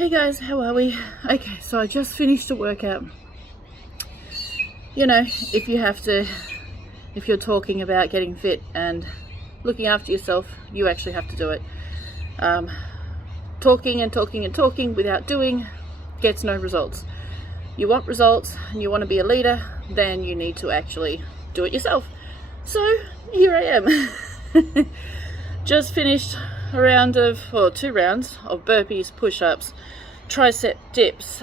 Hey guys, how are we? Okay, so I just finished a workout. You know, if you're talking about getting fit and looking after yourself, you actually have to do it. Talking and talking and talking without doing gets no results. You want results and you want to be a leader, then you need to actually do it yourself. So here I am. Just finished a round of, or 2 rounds of burpees, push-ups, tricep dips,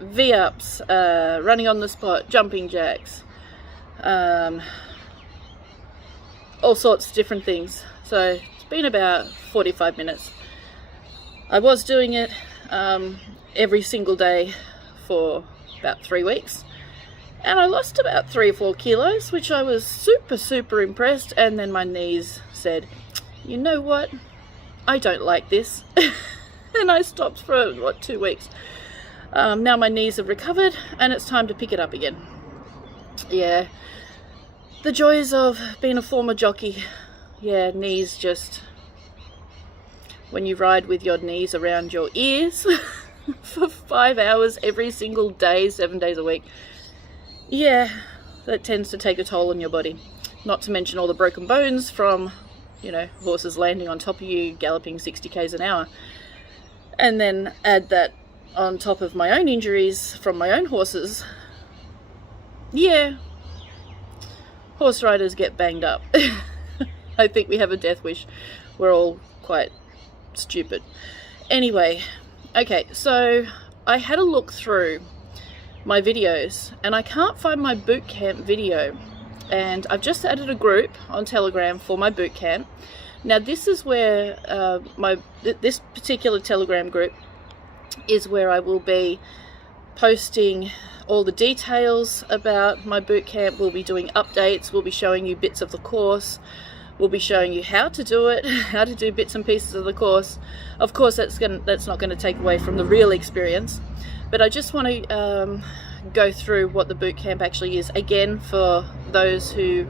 V-ups, running on the spot, jumping jacks, all sorts of different things. So it's been about 45 minutes. I was doing it every single day for about 3 weeks, and I lost about 3 or 4 kilos, which I was super impressed. And then my knees said, you know what, I don't like this. And I stopped for 2 weeks. Now my knees have recovered and it's time to pick it up again. Yeah, the joys of being a former jockey. Yeah, knees just, when you ride with your knees around your ears for 5 hours every single day, 7 days a week, yeah, that tends to take a toll on your body. Not to mention all the broken bones from, you know, horses landing on top of you, galloping 60 k's an hour. And then add that on top of my own injuries from my own horses. Yeah, horse riders get banged up. I think we have a death wish. We're all quite stupid. Anyway, okay, so I had a look through my videos and I can't find my bootcamp video. And I've just added a group on Telegram for my bootcamp. Now this is where this particular Telegram group is where I will be posting all the details about my bootcamp. We'll be doing updates, we'll be showing you bits of the course, we'll be showing you how to do it, how to do bits and pieces of the course. Of course that's not going to take away from the real experience, but I just want to go through what the bootcamp actually is again for those who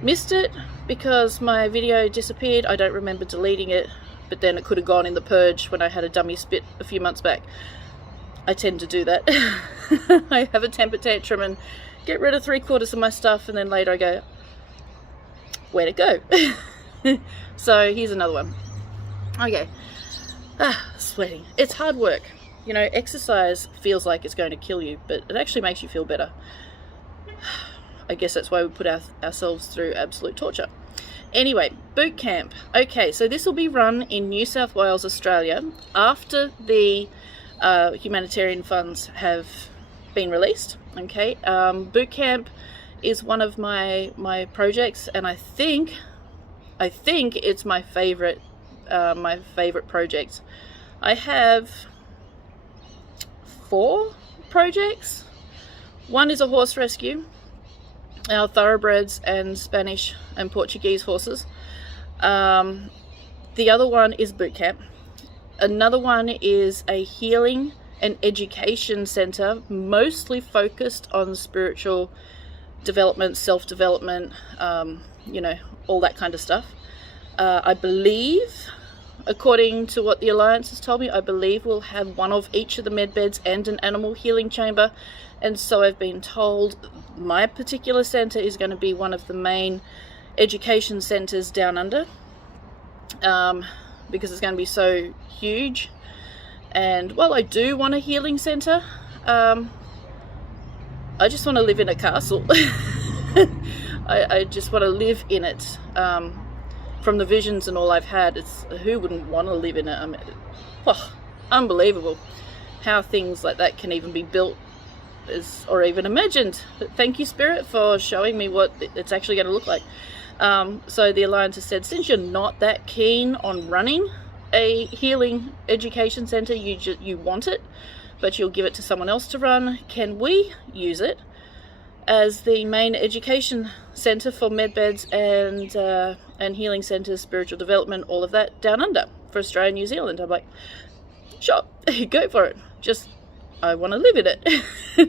missed it, because my video disappeared. I don't remember deleting it, but then it could have gone in the purge when I had a dummy spit a few months back. I tend to do that. I have a temper tantrum and get rid of 3/4 of my stuff, and then later I go, where'd it go? So here's another one. Okay, sweating. It's hard work. You know, exercise feels like it's going to kill you, but it actually makes you feel better. I guess that's why we put ourselves through absolute torture. Anyway, boot camp. Okay, so this will be run in New South Wales, Australia, after the humanitarian funds have been released. Okay, boot camp is one of my projects, and I think it's my favorite project. I have 4 projects. One is a horse rescue, our thoroughbreds and Spanish and Portuguese horses. The other one is boot camp. Another one is a healing and education center, mostly focused on spiritual development, self-development, you know, all that kind of stuff. I believe, according to what the Alliance has told me, I believe we'll have one of each of the med beds and an animal healing chamber. And so I've been told my particular centre is going to be one of the main education centres down under, because it's going to be so huge. And while I do want a healing centre, I just want to live in a castle. I just want to live in it. From the visions and all I've had, it's who wouldn't want to live in it? I mean, unbelievable how things like that can even be built or even imagined. But thank you, Spirit, for showing me what it's actually going to look like. So the Alliance has said, since you're not that keen on running a healing education centre, you want it, but you'll give it to someone else to run, can we use it as the main education centre for medbeds and healing centres, spiritual development, all of that down under for Australia and New Zealand? I'm like, sure, go for it. Just, I want to live in it.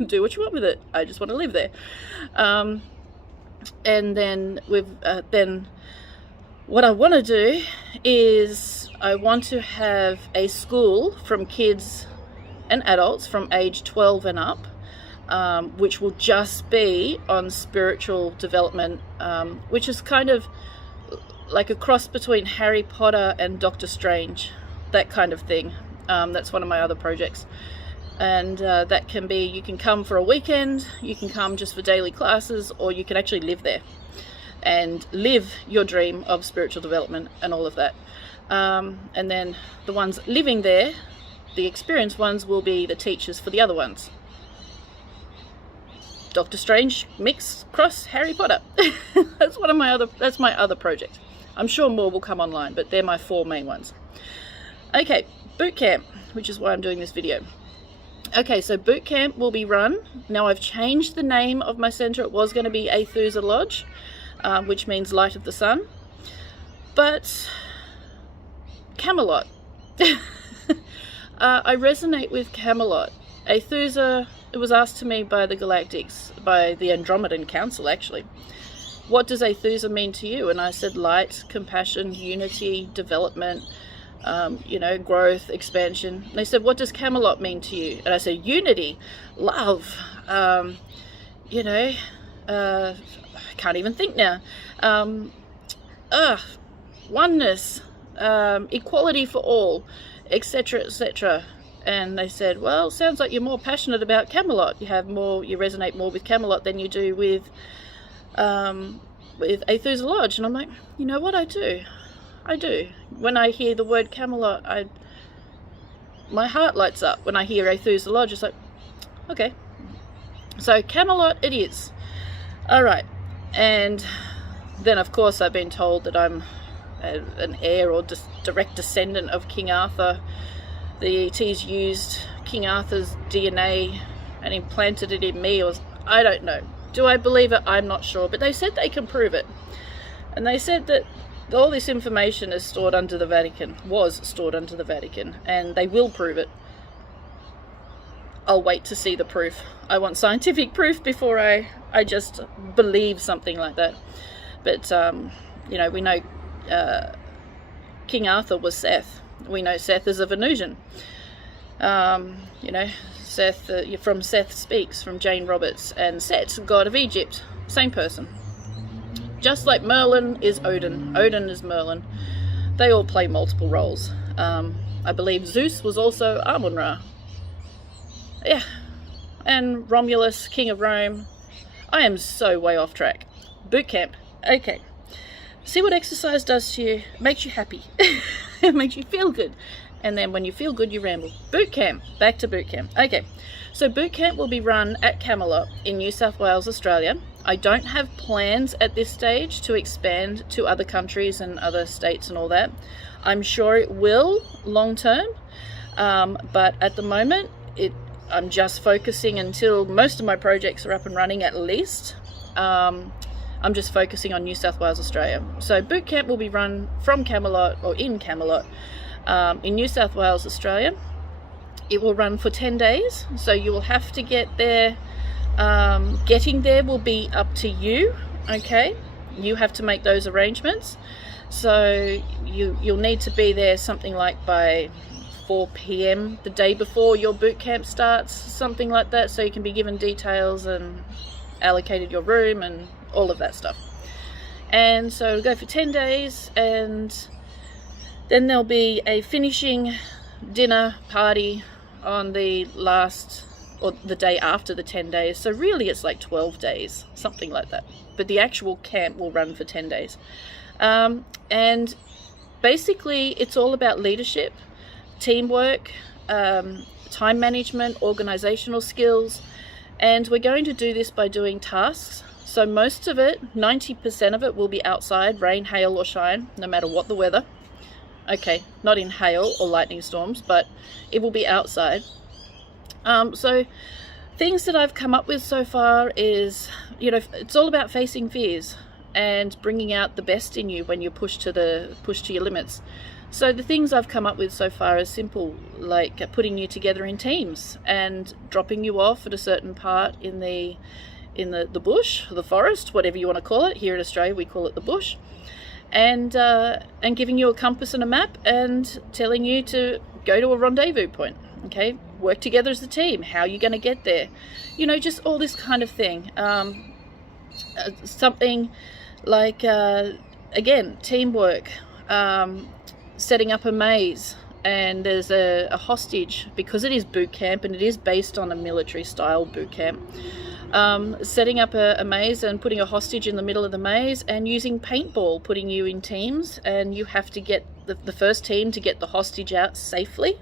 Do what you want with it. I just want to live there. And then what I want to do is I want to have a school from kids and adults from age 12 and up, which will just be on spiritual development, which is kind of like a cross between Harry Potter and Doctor Strange, that kind of thing. That's one of my other projects. And that can be, you can come for a weekend, you can come just for daily classes, or you can actually live there and live your dream of spiritual development and all of that. And then the ones living there, the experienced ones, will be the teachers for the other ones. Doctor Strange mix cross Harry Potter. That's my other project. I'm sure more will come online, but they're my 4 main ones. Okay, Bootcamp, which is why I'm doing this video. Okay, so Bootcamp will be run. Now I've changed the name of my centre. It was going to be Aethusa Lodge, which means Light of the Sun. But Camelot. I resonate with Camelot. Aethusa, it was asked to me by the Galactics, by the Andromedan Council actually. What does Aethusa mean to you? And I said light, compassion, unity, development, growth, expansion. And they said, what does Camelot mean to you? And I said, unity, love, I can't even think now. Oneness, equality for all, etc., etc. And they said, well, sounds like you're more passionate about Camelot. You resonate more with Camelot than you do with Aethusa Lodge. And I'm like, you know what, I do. When I hear the word Camelot, my heart lights up. When I hear Aethusa Lodge, it's like, okay. So Camelot it is. All right. And then, of course, I've been told that I'm an heir or direct descendant of King Arthur. The ETs used King Arthur's DNA and implanted it in me, or I don't know. Do I believe it? I'm not sure. But they said they can prove it. And they said that all this information is stored under the Vatican, was stored under the Vatican, and they will prove it. I'll wait to see the proof. I want scientific proof before I just believe something like that. But, we know King Arthur was Seth. We know Seth is a Venusian. Seth, from Seth Speaks, from Jane Roberts, and Set, god of Egypt, same person. Just like Merlin is Odin, Odin is Merlin. They all play multiple roles. I believe Zeus was also Amun-Ra. Yeah, and Romulus, king of Rome. I am so way off track. Bootcamp, okay. See what exercise does to you. It makes you happy. It makes you feel good. And then when you feel good, you ramble. Bootcamp, back to Bootcamp. Okay, so Bootcamp will be run at Camelot in New South Wales, Australia. I don't have plans at this stage to expand to other countries and other states and all that. I'm sure it will long term, but at the moment, I'm just focusing until most of my projects are up and running at least. I'm just focusing on New South Wales, Australia. So Bootcamp will be run from Camelot, or in Camelot, in New South Wales, Australia. It will run for 10 days, so you will have to get there. Getting there will be up to you, okay? You have to make those arrangements. So you'll need to be there something like by 4 p.m. the day before your boot camp starts, something like that, so you can be given details and allocated your room and all of that stuff. And so it'll go for 10 days, and then there'll be a finishing dinner party on the last, or the day after the 10 days. So really it's like 12 days, something like that. But the actual camp will run for 10 days. And basically it's all about leadership, teamwork, time management, organizational skills. And we're going to do this by doing tasks. So most of it, 90% of it, will be outside, rain, hail or shine, no matter what the weather. Okay, not in hail or lightning storms, but it will be outside. So things that I've come up with so far is, it's all about facing fears and bringing out the best in you when you're pushed to your limits. So the things I've come up with so far is simple, like putting you together in teams and dropping you off at a certain part in the bush, the forest, whatever you want to call it. Here in Australia we call it the bush. and giving you a compass and a map and telling you to go to a rendezvous point. Okay, work together as a team. How are you going to get there? You know, just all this kind of thing. Something like, again, teamwork, setting up a maze, and there's a hostage, because it is boot camp and it is based on a military style boot camp. Setting up a maze and putting a hostage in the middle of the maze, and using paintball, putting you in teams, and you have to get the first team to get the hostage out safely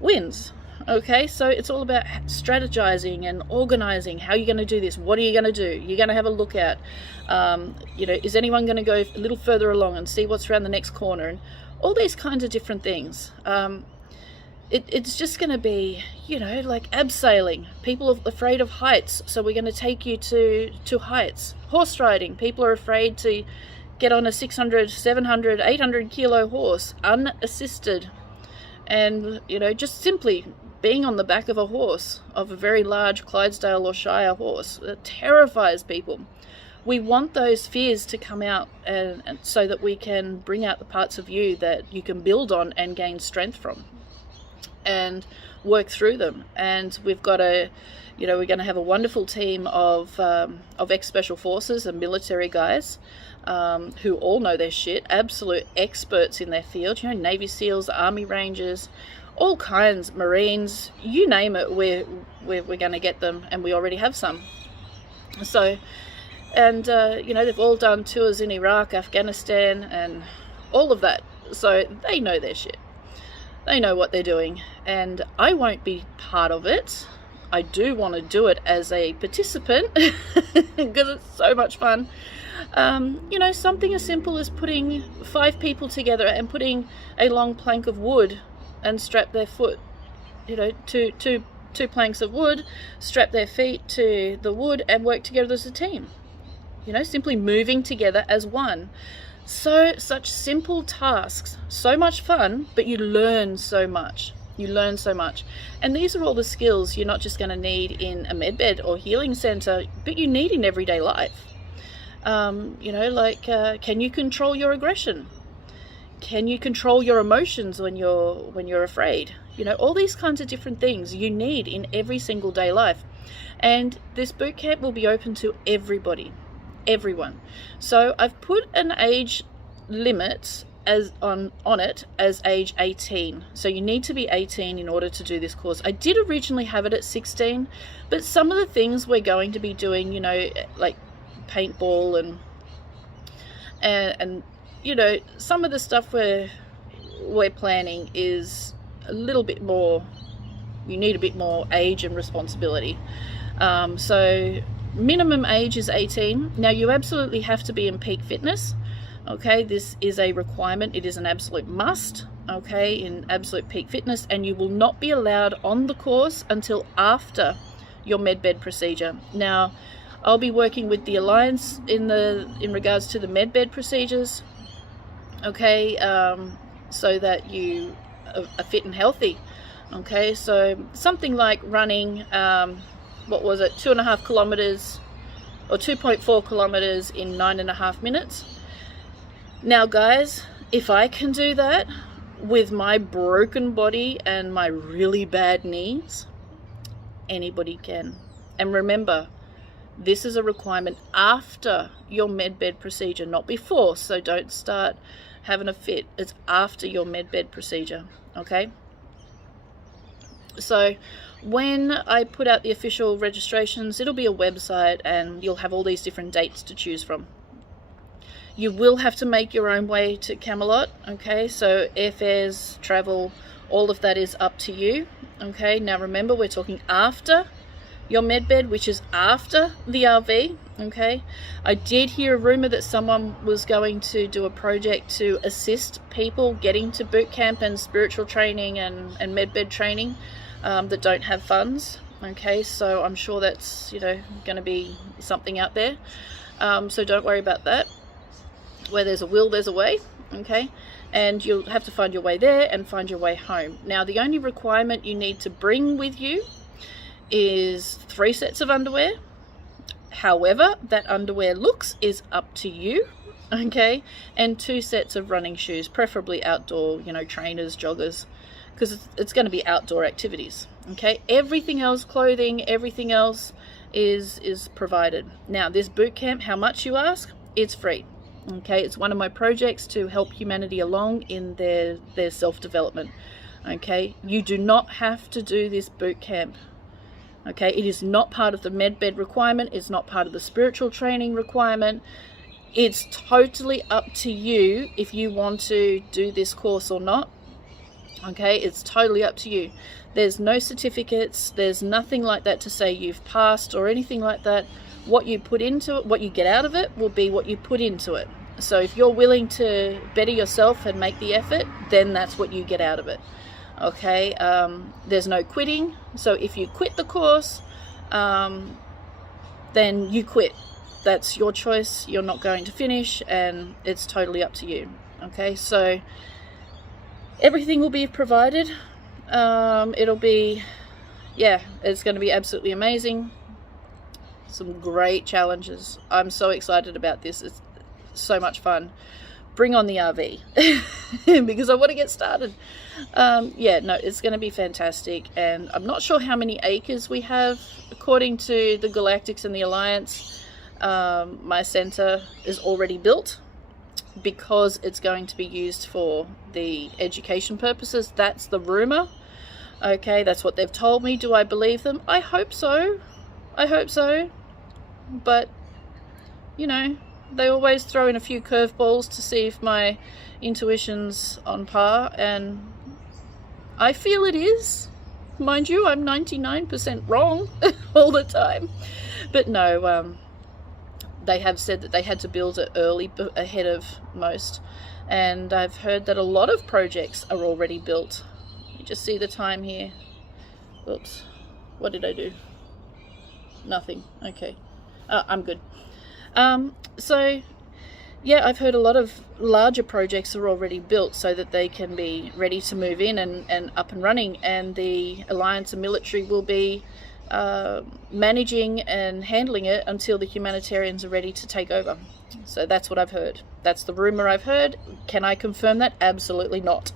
wins. Okay, so it's all about strategizing and organizing. How are you going to do this? What are you going to do? You're going to have a lookout. You know, is anyone going to go a little further along and see what's around the next corner? And all these kinds of different things. It's just going to be, you know, like abseiling. People are afraid of heights, so we're going to take you to heights. Horse riding. People are afraid to get on a 600, 700, 800 kilo horse, unassisted. And, you know, just simply being on the back of a horse, of a very large Clydesdale or Shire horse, it terrifies people. We want those fears to come out, and so that we can bring out the parts of you that you can build on and gain strength from and work through them. And we've got we're going to have a wonderful team of ex-special forces and military guys who all know their shit, absolute experts in their field, you know, Navy SEALs, Army Rangers, all kinds, Marines, you name it, we're going to get them, and we already have some. So, and you know, they've all done tours in Iraq, Afghanistan, and all of that, so they know their shit. They know what they're doing, and I won't be part of it. I do want to do it as a participant because it's so much fun. You know, something as simple as putting 5 people together and putting a long plank of wood and strap their foot, you know, two planks of wood, strap their feet to the wood and work together as a team. You know, simply moving together as one. So, such simple tasks, so much fun, but you learn so much. You learn so much. And these are all the skills you're not just going to need in a medbed or healing center, but you need in everyday life. You know, like, can you control your aggression? Can you control your emotions when you're afraid? You know, all these kinds of different things you need in every single day life. And this boot camp will be open to everybody, everyone. So I've put an age limit on it as age 18. So you need to be 18 in order to do this course. I did originally have it at 16, but some of the things we're going to be doing, you know, like paintball and you know, some of the stuff we're planning is a little bit more, you need a bit more age and responsibility. So minimum age is 18. Now you absolutely have to be in peak fitness. Okay, this is a requirement. It is an absolute must. Okay, in absolute peak fitness, and you will not be allowed on the course until after your medbed procedure. Now, I'll be working with the Alliance in regards to the medbed procedures. Okay, so that you are fit and healthy. Okay, so something like running, what was it, 2.5 kilometers or 2.4 kilometers in 9.5 minutes. Now guys, if I can do that with my broken body and my really bad knees, anybody can. And remember, this is a requirement after your medbed procedure, not before. So don't start having a fit. It's after your medbed procedure, okay? So when I put out the official registrations, it'll be a website and you'll have all these different dates to choose from. You will have to make your own way to Camelot, okay? So airfares, travel, all of that is up to you, okay? Now remember, we're talking after your medbed, which is after the RV, okay? I did hear a rumor that someone was going to do a project to assist people getting to boot camp and spiritual training and medbed training that don't have funds, okay? So I'm sure that's, you know, going to be something out there. So don't worry about that. Where there's a will, there's a way, okay? And you'll have to find your way there and find your way home. Now, the only requirement you need to bring with you is 3 sets of underwear. However that underwear looks is up to you, okay, and 2 sets of running shoes, preferably outdoor, you know, trainers, joggers, because it's going to be outdoor activities. Okay, everything else, clothing, everything else is provided. Now, this boot camp, how much you ask? It's free. Okay, it's one of my projects to help humanity along in their self-development. Okay, you do not have to do this boot camp. Okay, it is not part of the medbed requirement. It's not part of the spiritual training requirement. It's totally up to you if you want to do this course or not. Okay, it's totally up to you. There's no certificates, there's nothing like that to say you've passed or anything like that. What you put into it, what you get out of it, will be what you put into it. So if you're willing to better yourself and make the effort, then that's what you get out of it. Okay, there's no quitting. So if you quit the course, then you quit. That's your choice. You're not going to finish, and it's totally up to you. Okay, so everything will be provided. It'll be, yeah, it's going to be absolutely amazing. Some great challenges. I'm so excited about this. It's so much fun. Bring on the RV because I want to get started. Yeah, no, it's going to be fantastic. And I'm not sure how many acres we have. According to the Galactics and the Alliance, my center is already built because it's going to be used for the education purposes. That's the rumor. Okay, that's what they've told me. Do I believe them? I hope so. I hope so. But, you know, they always throw in a few curveballs to see if my intuition's on par, and I feel it is. Mind you, I'm 99% wrong all the time. But no, they have said that they had to build it early, ahead of most. And I've heard that a lot of projects are already built. You just see the time here. Oops. What did I do? Nothing. Okay. I'm good. So, yeah, I've heard a lot of larger projects are already built so that they can be ready to move in and up and running. And the Alliance and military will be managing and handling it until the humanitarians are ready to take over. So that's what I've heard. That's the rumor I've heard. Can I confirm that? Absolutely not.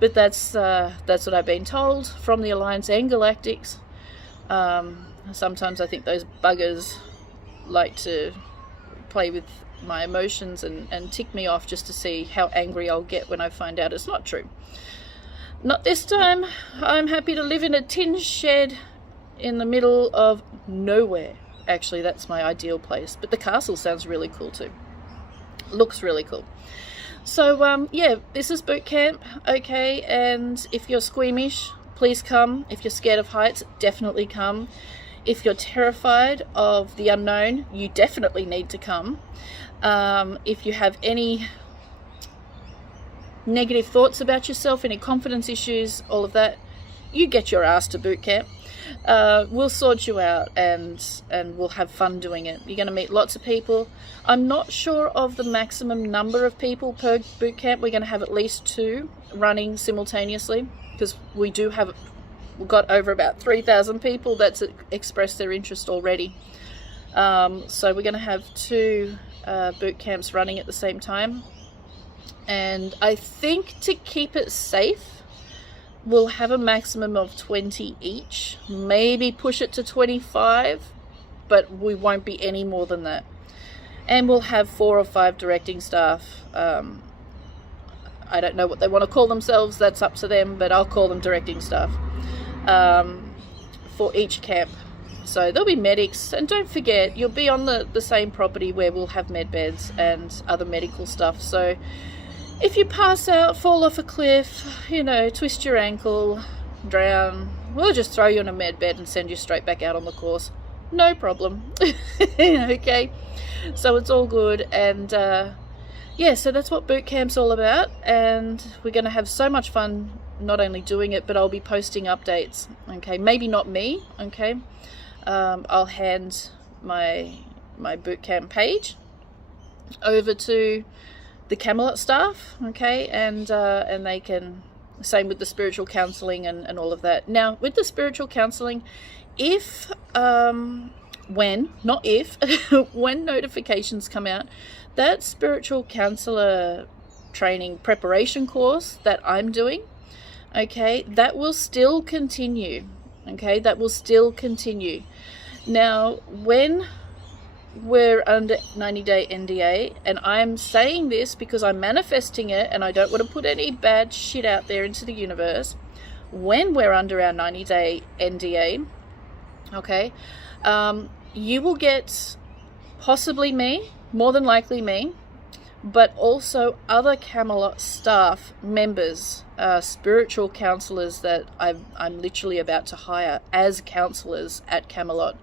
But that's what I've been told from the Alliance and Galactics. Sometimes I think those buggers like to play with my emotions and tick me off just to see how angry I'll get when I find out it's not true. Not this time. I'm happy to live in a tin shed in the middle of nowhere. Actually, that's my ideal place. But the castle sounds really cool too. Looks really cool. So, yeah, this is boot camp, okay, and if you're squeamish, please come. If you're scared of heights, definitely come. If you're terrified of the unknown, you definitely need to come. If you have any negative thoughts about yourself, any confidence issues, all of that, you get your ass to boot camp. We'll sort you out and we'll have fun doing it. You're going to meet lots of people. I'm not sure of the maximum number of people per boot camp. We're going to have at least 2 running simultaneously because we've got over about 3,000 people that's expressed their interest already. So we're going to have 2 boot camps running at the same time. And I think to keep it safe, we'll have a maximum of 20 each, maybe push it to 25, but we won't be any more than that. And we'll have 4 or 5 directing staff. I don't know what they want to call themselves, that's up to them, but I'll call them directing staff for each camp. So there'll be medics, and don't forget, you'll be on the same property where we'll have med beds and other medical stuff. So if you pass out, fall off a cliff, you know, twist your ankle, drown, we'll just throw you in a med bed and send you straight back out on the course. No problem. Okay, so it's all good. And yeah, so that's what boot camp's all about, and we're going to have so much fun not only doing it, but I'll be posting updates. Okay, maybe not me. Okay, I'll hand my bootcamp page over to the Camelot staff, okay, and they can, same with the spiritual counselling and all of that. Now, with the spiritual counselling, if when, not if, when notifications come out, that spiritual counselor training preparation course that I'm doing, okay, that will still continue. Okay, that will still continue. Now, when we're under 90-day NDA, and I'm saying this because I'm manifesting it and I don't want to put any bad shit out there into the universe, when we're under our 90-day NDA, okay, you will get possibly me, more than likely me, but also other Camelot staff members, spiritual counselors that I'm literally about to hire as counselors at Camelot,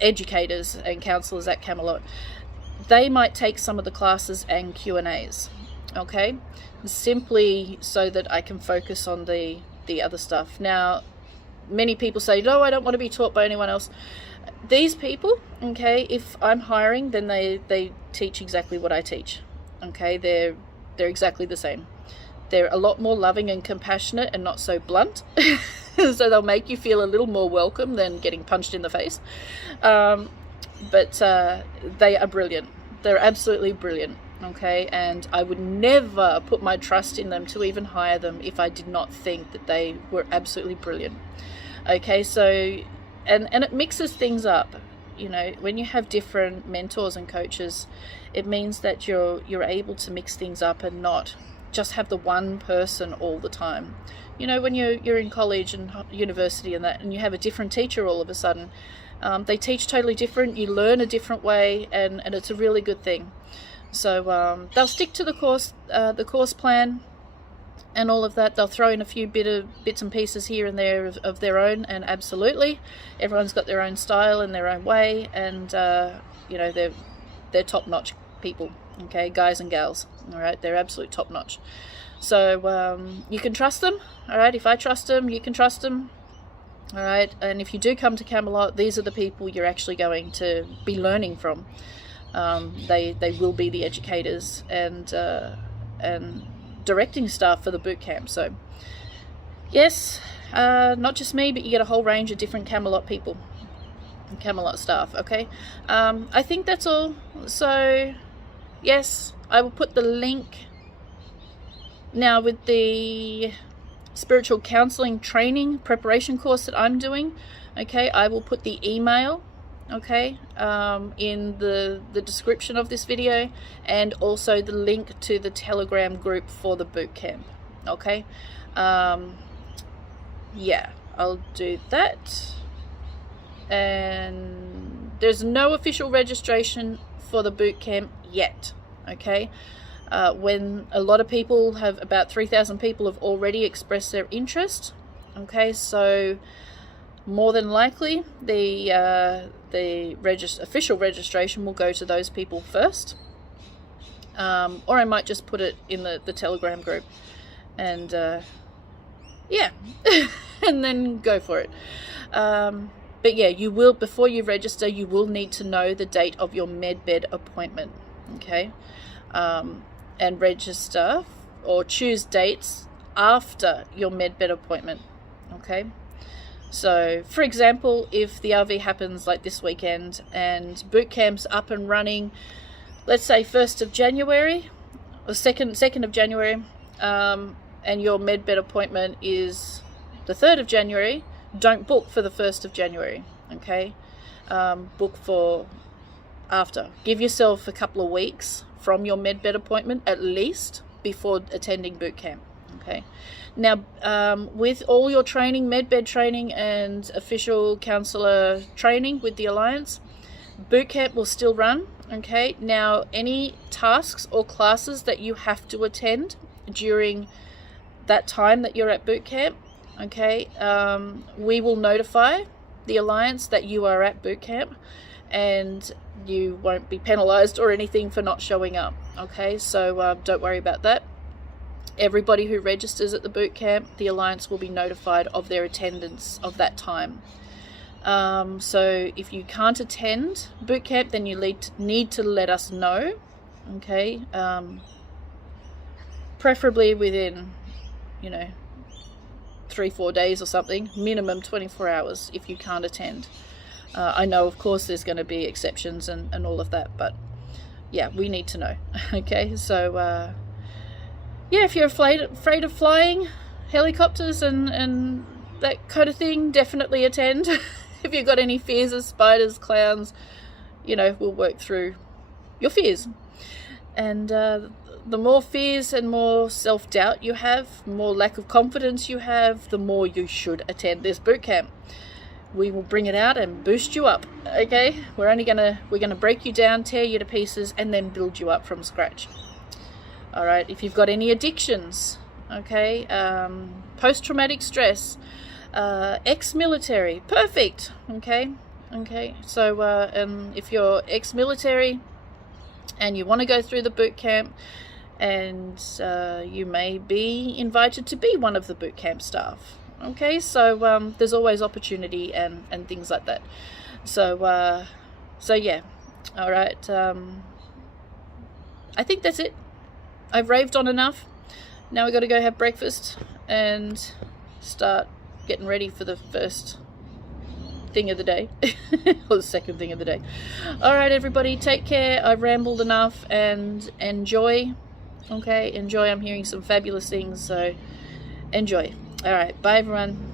educators and counselors at Camelot. They might take some of the classes and Q&As, okay, simply so that I can focus on the other stuff. Now, many people say, no, I don't want to be taught by anyone else. These people, okay, if I'm hiring, then they teach exactly what I teach. Okay, they're exactly the same. They're a lot more loving and compassionate and not so blunt. So they'll make you feel a little more welcome than getting punched in the face. But they are brilliant. They're absolutely brilliant. Okay, and I would never put my trust in them to even hire them if I did not think that they were absolutely brilliant. Okay, so and it mixes things up. You know, when you have different mentors and coaches, it means that you're able to mix things up and not just have the one person all the time. You know, when you're in college and university and that, and you have a different teacher all of a sudden, they teach totally different, you learn a different way, and it's a really good thing. So they'll stick to the course plan and all of that. They'll throw in a few bits and pieces here and there of their own, and absolutely everyone's got their own style and their own way, and you know, they're top-notch people, okay, guys and gals, all right, they're absolute top-notch. So you can trust them, all right. If I trust them, you can trust them, all right. And if you do come to Camelot, these are the people you're actually going to be learning from. They will be the educators and directing staff for the boot camp. So yes, not just me, but you get a whole range of different Camelot people, Camelot staff. Okay, I think that's all. So yes, I will put the link now with the spiritual counseling training preparation course that I'm doing. Okay, I will put the email, okay, in the description of this video, and also the link to the Telegram group for the boot camp. Okay, yeah, I'll do that. And there's no official registration for the boot camp yet. Okay, when a lot of people have, about 3,000 people have already expressed their interest. Okay, so more than likely the official registration will go to those people first, or I might just put it in the Telegram group, and yeah, and then go for it. But yeah, you will, before you register, you will need to know the date of your medbed appointment. Okay, and register or choose dates after your medbed appointment. Okay. So, for example, if the RV happens like this weekend and boot camp's up and running, let's say 1st of January or 2nd of January, and your medbed appointment is the 3rd of January, don't book for the 1st of January, okay? Book for after. Give yourself a couple of weeks from your medbed appointment at least before attending boot camp, okay? Now, with all your training, medbed training and official counsellor training with the Alliance, bootcamp will still run, okay? Now, any tasks or classes that you have to attend during that time that you're at bootcamp, okay, we will notify the Alliance that you are at bootcamp, and you won't be penalised or anything for not showing up, okay? So don't worry about that. Everybody who registers at the boot camp, the Alliance will be notified of their attendance of that time. So if you can't attend boot camp, then you need to let us know, okay? Preferably within, 3-4 days or something, minimum 24 hours if you can't attend. I know, of course, there's going to be exceptions and all of that, but yeah, we need to know. Okay, so yeah, if you're afraid of flying helicopters and that kind of thing, definitely attend. If you've got any fears of spiders, clowns, you know, we'll work through your fears. And the more fears and more self-doubt you have, more lack of confidence you have, the more you should attend this boot camp. We will bring it out and boost you up. Okay, we're gonna break you down, tear you to pieces, and then build you up from scratch. All right, if you've got any addictions, okay, post-traumatic stress, ex-military, perfect. Okay, so if you're ex-military and you want to go through the boot camp, and you may be invited to be one of the boot camp staff. Okay, so there's always opportunity and things like that. So yeah, all right. I think that's it. I've raved on enough. Now we've got to go have breakfast and start getting ready for the first thing of the day or the second thing of the day. All right, everybody, take care. I've rambled enough, and enjoy. Okay, enjoy. I'm hearing some fabulous things, so enjoy. All right, bye everyone.